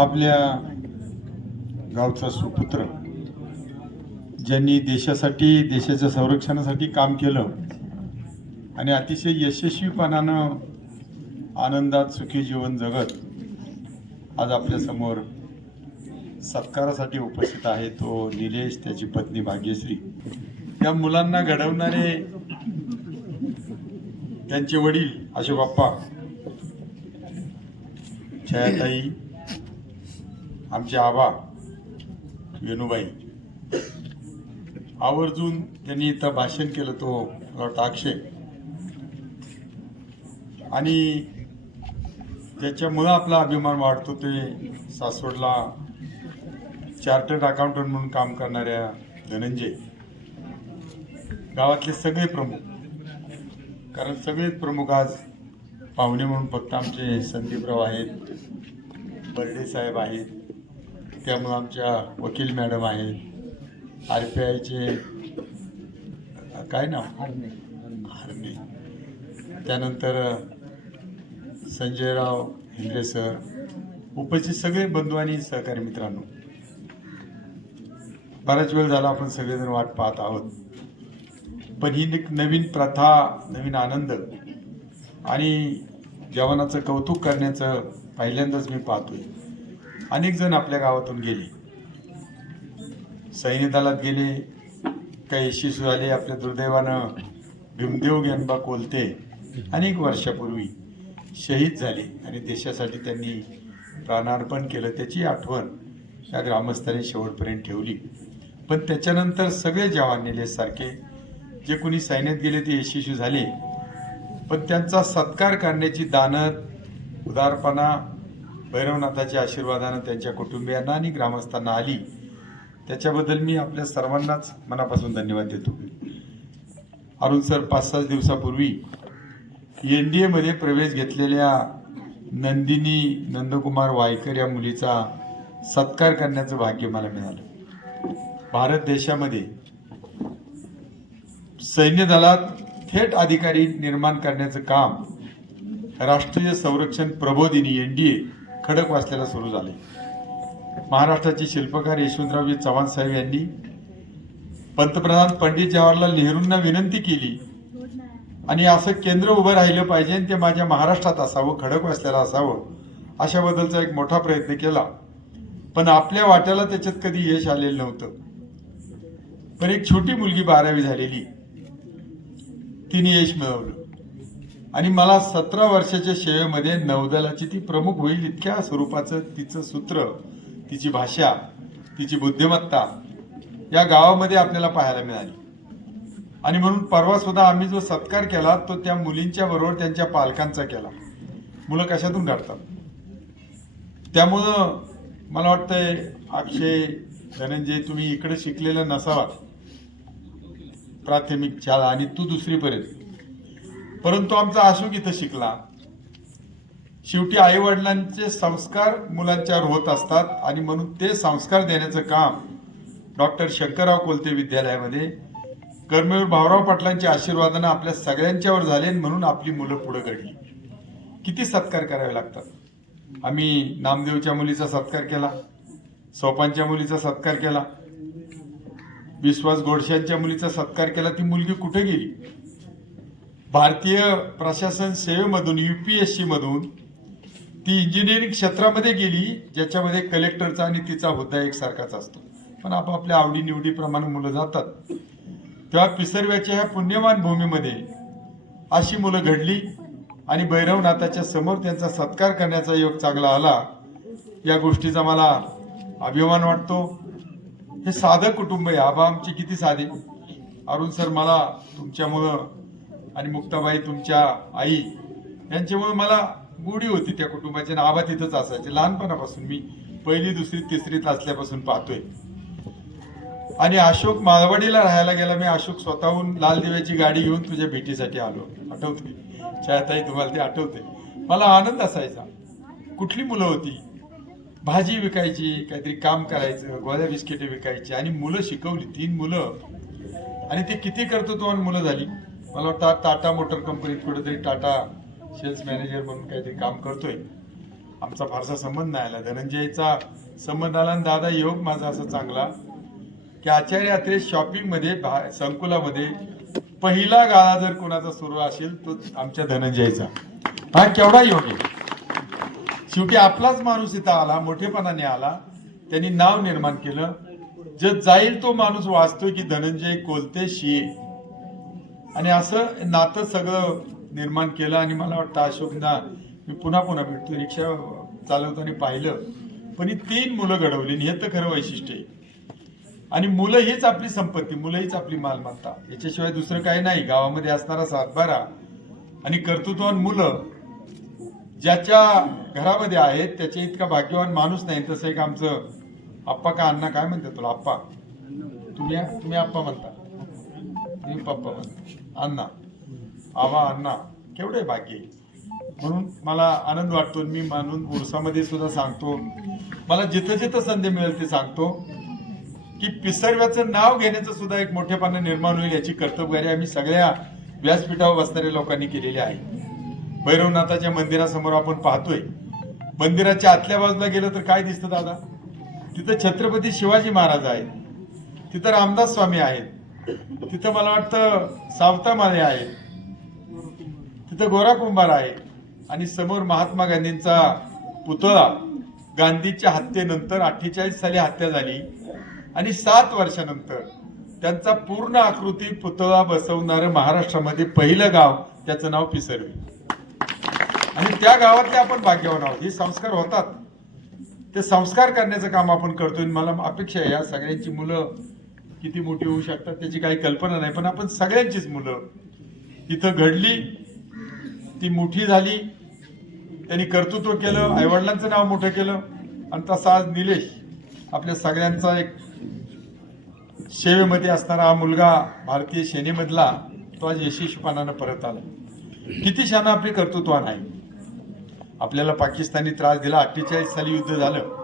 आपल्या गावचा सुपुत्र ज्यांनी देशासाठी देशाच्या संरक्षणासाठी काम केलं आणि अतिशय यशस्वीपणानं आनंदात सुखी जीवन जगत आज आपल्यासमोर सत्कारासाठी उपस्थित आहे तो निलेश त्याची पत्नी भाग्यश्री. त्या मुलांना घडवणारे त्यांचे वडील अशोक बाप्पा छायाताई आमचे आबा वेणूबाई. आवर्जून त्यांनी इथं भाषण केलं तो वाटतं अक्षय. आणि त्याच्यामुळं आपला अभिमान वाढतो ते सासवडला चार्टर्ड अकाउंटंट म्हणून काम करणाऱ्या धनंजय. गावातले सगळे प्रमुख. कारण सगळेच प्रमुख आज पाहुणे म्हणून फक्त आमचे संदीपराव आहेत बर्डे साहेब आहेत त्यामुळं आमच्या वकील मॅडम आहेत. आर पी आयचे काय नाव? हरणे. त्यानंतर संजयराव हिंगरे सर. उपस्थित सगळे बंधू आणि सहकारी मित्रांनो. बराच वेळ झाला आपण सगळेजण वाट पाहत आहोत. पण ही एक नवीन प्रथा नवीन आनंद आणि जवानाचं कौतुक करण्याचं पहिल्यांदाच मी पाहतोय. अनेक जण आपल्या गावातून गेले. सैन्य दलात गेले काही यशस्वी झाले आपल्या दुर्दैवानं भीमदेव गेनबा कोलते अनेक वर्षापूर्वी शहीद झाले आणि देशासाठी त्यांनी प्राणार्पण केलं त्याची आठवण या ग्रामस्थांनी शेवटपर्यंत ठेवली. पण त्याच्यानंतर सगळे जवान नेलेसारखे जे कोणी सैन्यात गेले ते यशस्वी झाले. पण त्यांचा सत्कार करण्याची दानत उदारपणा भैरवनाथाच्या आशीर्वादानं त्यांच्या कुटुंबियांना आणि ग्रामस्थांना आली. त्याच्याबद्दल मी आपल्या सर्वांनाच मनापासून धन्यवाद देतो. अरुण सर पाच सहा दिवसापूर्वी एन डी एमध्ये प्रवेश घेतलेल्या नंदिनी नंदकुमार वायकर या मुलीचा सत्कार करण्याचं भाग्य मला मिळालं. भारत देशामध्ये सैन्य दलात थेट अधिकारी निर्माण करण्याचं काम राष्ट्रीय संरक्षण प्रबोधिनी एन डी ए खडकवासल्याला सुरू झाले. महाराष्ट्राचे शिल्पकार यशवंतरावजी चव्हाण साहेब यांनी पंतप्रधान पंडित जवाहरलाल नेहरूंना विनंती केली. आणि असं केंद्र उभं राहिलं पाहिजे आणि ते माझ्या महाराष्ट्रात असावं खडकवासल्याला असावं अशाबद्दलचा एक मोठा प्रयत्न केला. पण आपल्या वाट्याला त्याच्यात कधी यश आलेलं नव्हतं. पण एक छोटी मुलगी बारावी झालेली. तिने यश मिळवलं. आणि मला सतरा वर्षाच्या सेवेमध्ये नौदलाची ती प्रमुख होईल इतक्या स्वरूपाचं तिचं सूत्र तिची भाषा तिची बुद्धिमत्ता या गावामध्ये आपल्याला पाहायला मिळाली. आणि म्हणून परवा सुद्धा आम्ही जो सत्कार केला तो त्या मुलींच्या बरोबर त्यांच्या पालकांचा केला. मुलं कशातून घडतात? त्यामुळं मला वाटतंय अक्षय धनंजय तुम्ही इकडे शिकलेलं नसावा प्राथमिक शाळा आणि तू दुसरीपर्यंत. परंतु आमचा आशू इथं शिकला. शेवटी आई वडिलांचे संस्कार मुलांच्यावर होत असतात आणि म्हणून ते संस्कार देण्याचं काम डॉक्टर शंकरराव कोलते विद्यालयामध्ये कर्मवीर भाऊराव पाटलांच्या आशीर्वादानं आपल्या सगळ्यांच्यावर झाले म्हणून आपली मुलं पुढे घडली. किती सत्कार करावे लागतात? आम्ही नामदेवच्या मुलीचा सत्कार केला सोपांच्या मुलीचा सत्कार केला विश्वास गोडशांच्या मुलीचा सत्कार केला ती मुलगी कुठे गेली? भारतीय प्रशासन सेवेमधून यू पी एस मधून ती इंजिनिअरिंग क्षेत्रामध्ये गेली ज्याच्यामध्ये कलेक्टरचा आणि तिचा हुद्दा एकसारखाच असतो. पण आपापल्या आवडीनिवडीप्रमाणे मुलं जातात. तेव्हा पिसर्व्याच्या ह्या पुण्यवान भूमीमध्ये अशी मुलं घडली आणि भैरवनाथाच्या समोर त्यांचा सत्कार करण्याचा योग चांगला आला या गोष्टीचा मला अभिमान वाटतो. हे साधं कुटुंब आहे. आबा आमचे किती साधे? अरुण सर मला तुमच्यामुळं आणि मुक्ताबाई तुमच्या आई यांच्यामुळे मला गोडी होती त्या कुटुंबाची आबा तिथंच असायचे. लहानपणापासून मी पहिली दुसरी तिसरीत असल्यापासून पाहतोय. आणि अशोक मालवाडीला राहायला गेला. मी अशोक स्वतःहून लाल दिव्याची गाडी घेऊन तुझ्या भेटीसाठी आलो. आठवते छायाताई तुम्हाला ते आठवते मला आनंद असायचा. कुठली मुलं होती? भाजी विकायची काहीतरी काम करायचं गोळ्या बिस्किटे विकायची आणि मुलं शिकवली. तीन मुलं. आणि ते किती कर्तृत्वान मुलं झाली? मला वाटतं टाटा मोटर कंपनीत कुठेतरी टाटा सेल्स मॅनेजर म्हणून काहीतरी काम करतोय. आमचा फारसा संबंध नाही आला. धनंजयचा संबंध आला आणि दादा योग माझा असा चांगला की आचार्य अत्रे शॉपिंगमध्ये भा- संकुलामध्ये पहिला गाळा जर कोणाचा सुरू असेल तो आमच्या धनंजयचा. हा केवढा योग आहे. शेवटी आपलाच माणूस इथं आला मोठेपणाने आला. त्यांनी नाव निर्माण केलं. जर जाईल तो माणूस वाचतोय की धनंजय कोलते शिये. आणि असं नातं सगळं निर्माण केलं आणि मला वाटतं अशोकना मी पुन्हा पुन्हा भेटतो रिक्षा चालवताना पाहिलं. पण ही तीन मुलं घडवली आणि हे तर खरं वैशिष्ट्य आहे. आणि मुलं हीच आपली संपत्ती मुलं हीच आपली मालमत्ता. याच्याशिवाय दुसरं काही नाही. गावामध्ये असणारा सातबारा आणि कर्तृत्वान मुलं ज्याच्या घरामध्ये आहेत त्याच्या इतका भाग्यवान माणूस नाही. तसं एक आमचं आप्पा का अण्णा काय म्हणतात तुला? आप्पा. तुम्ही तुम्ही आप्पा म्हणता. तुम्ही पप्पा म्हणता. अण्णा. आवा अण्णा. केवढे भाग्य. म्हणून मला आनंद वाटतो मी मानून उरसामध्ये सुद्धा सांगतो. मला जिथं जिथं संधी मिळेल ते सांगतो. की पिसर्व्याचं नाव घेण्याचं सुद्धा एक मोठेपणा निर्माण होईल याची कर्तबगारी आम्ही सगळ्या व्यासपीठावर बसणाऱ्या लोकांनी केलेली आहे. भैरवनाथाच्या मंदिरासमोर आपण पाहतोय. मंदिराच्या आतल्या बाजूला गेलं तर काय दिसतं दादा? तिथं छत्रपती शिवाजी महाराज आहेत. तिथं रामदास स्वामी आहेत. तिथं मला वाटतं सावतामाळे आहे. तिथं गोरा कुंभार आहे. आणि समोर महात्मा गांधींचा पुतळा गांधीच्या हत्येनंतर अठ्ठेचाळीस साली हत्या झाली. आणि सात वर्षानंतर त्यांचा पूर्ण आकृती पुतळा बसवणारं महाराष्ट्रामध्ये पहिलं गाव त्याचं नाव पिसरवी. आणि त्या गावातले आपण भाग्यवान आहोत. हे संस्कार होतात. ते संस्कार करण्याचं काम आपण करतोय मला अपेक्षा आहे या सगळ्यांची मुलं किती मोठी होऊ शकतात त्याची काही कल्पना नाही. पण आपण सगळ्यांचीच मुलं. तिथं घडली ती मोठी झाली त्यांनी कर्तृत्व केलं आईवडिलांचं नाव मोठं केलं. आणि तसा आज निलेश आपल्या सगळ्यांचा एक सेवेमध्ये असणारा हा मुलगा भारतीय सेनेमधला तो आज यशस्वीपणानं परत आला. किती छान आपली कर्तृत्वान आहे आपल्याला पाकिस्तानी त्रास दिला अठ्ठेचाळीस साली युद्ध झालं.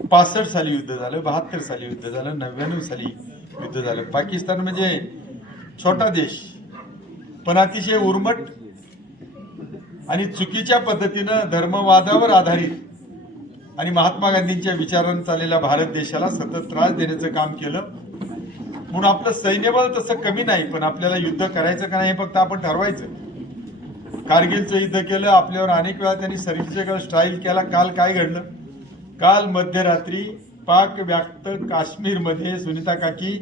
पासष्ट साली युद्ध झालं बहात्तर साली युद्ध झालं नव्याण्णव साली युद्ध झालं. पाकिस्तान म्हणजे छोटा देश पण अतिशय उर्मट आणि चुकीच्या पद्धतीनं धर्मवादावर आधारित आणि महात्मा गांधींच्या विचारानं चाललेल्या भारत देशाला सतत त्रास देण्याचं काम केलं. म्हणून आपलं सैन्यबल तसं कमी नाही पण आपल्याला युद्ध करायचं का नाही हे फक्त आपण ठरवायचं. कारगिलचं युद्ध केलं आपल्यावर अनेक वेळा त्यांनी सर्जिकल स्ट्राईक केला काल काय घडलं? काल मध्यरात्री पाक व्याप्त काश्मीरमध्ये सुनीता काकी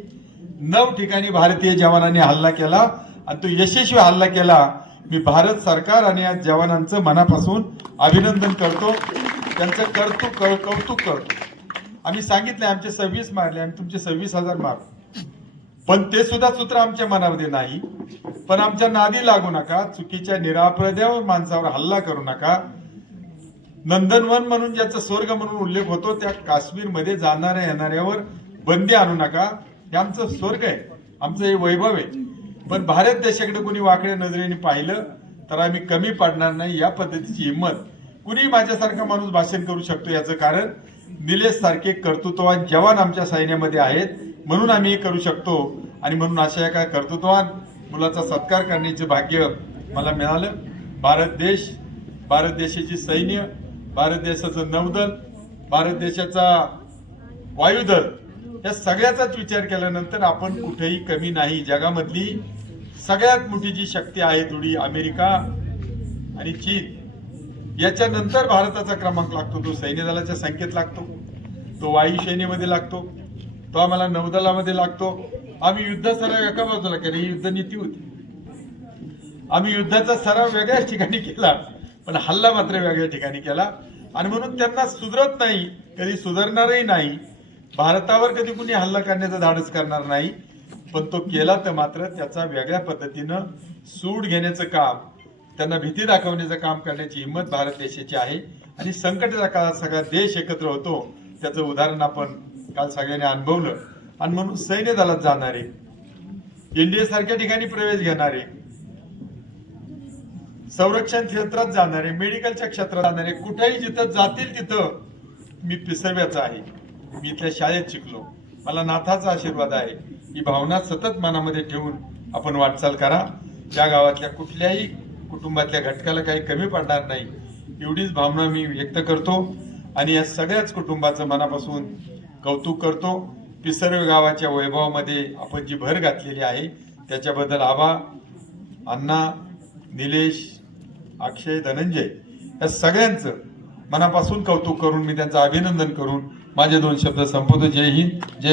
नऊ ठिकाणी भारतीय जवानांनी हल्ला केला. आणि तो यशस्वी हल्ला केला. मी भारत सरकार आणि या जवानांचं मनापासून अभिनंदन करतो. त्यांचं कर्तुक कौतुक करतो. आम्ही सांगितले आमचे सव्वीस मारले आम्ही तुमचे सव्वीस हजार मार. पण ते सुद्धा सूत्र आमच्या मनामध्ये नाही. पण आमच्या नादी लागू नका. चुकीच्या निरापराध्यावर माणसावर हल्ला करू नका. नंदनवन म्हणून ज्याचा स्वर्ग म्हणून उल्लेख होतो त्या काश्मीरमध्ये जाणाऱ्या येणाऱ्यावर बंदी आणू नका. हे आमचं स्वर्ग आहे. आमचं हे वैभव आहे. पण भारत देशाकडे कुणी वाकड्या नजरेने पाहिलं तर आम्ही कमी पडणार नाही. या पद्धतीची हिंमत कुणी माझ्यासारखा माणूस भाषण करू शकतो याचं कारण निलेश सारखे कर्तृत्ववान जवान आमच्या सैन्यामध्ये आहेत म्हणून आम्ही हे करू शकतो. आणि म्हणून अशा एका कर्तृत्ववान मुलाचा सत्कार करण्याचे भाग्य मला मिळालं. भारत देश भारत देशाची सैन्य भारत देशाचं नौदल भारत देशाचा वायुदल या सगळ्याचाच विचार केल्यानंतर आपण कुठेही कमी नाही. जगामधली सगळ्यात मोठी जी शक्ती आहे थोडी अमेरिका आणि चीन. याच्यानंतर भारताचा क्रमांक लागतो तो सैन्य दलाच्या संख्येत लागतो तो वायुसेनेमध्ये लागतो तो आम्हाला नौदलामध्ये लागतो. आम्ही युद्ध सराव एका बाजूला केला ही युद्ध नीती होती. आम्ही युद्धाचा सराव वेगळ्याच ठिकाणी केला. पण हल्ला मात्र वेगळ्या ठिकाणी केला. आणि म्हणून त्यांना सुधरत नाही कधी सुधारणारही नाही. भारतावर कधी कुणी हल्ला करण्याचं धाडस करणार नाही. पण तो केला तर मात्र त्याचा वेगळ्या पद्धतीनं सूड घेण्याचं काम त्यांना भीती दाखवण्याचं काम करण्याची हिंमत भारत देशाची आहे. आणि संकटाच्या काळात सगळा देश एकत्र होतो. त्याचं उदाहरण आपण काल सगळ्यांनी अनुभवलं. आणि म्हणून सैन्य दलात जाणारे इंडियासारख्या ठिकाणी प्रवेश घेणारे संरक्षण क्षेत्रात जाणारे मेडिकलच्या क्षेत्रात जाणारे कुठेही जिथं जातील तिथं मी पिसव्याचा आहे. मी इथल्या शाळेत शिकलो. मला नाथाचा आशीर्वाद आहे. ही भावना सतत मनामध्ये ठेवून आपण वाटचाल करा. या गावातल्या कुठल्याही कुटुंबातल्या घटकाला काही कमी पडणार नाही एवढीच भावना मी व्यक्त करतो आणि या सगळ्याच कुटुंबाचं मनापासून कौतुक करतो. पिसर्व गावाच्या वैभवामध्ये आपण जी भर घातलेली आहे त्याच्याबद्दल आबा अण्णा निलेश अक्षय धनंजय या सगळ्यांचं मनापासून कौतुक करून मी त्यांचं अभिनंदन करून माझे दोन शब्द संपवतो. जय हिंद जय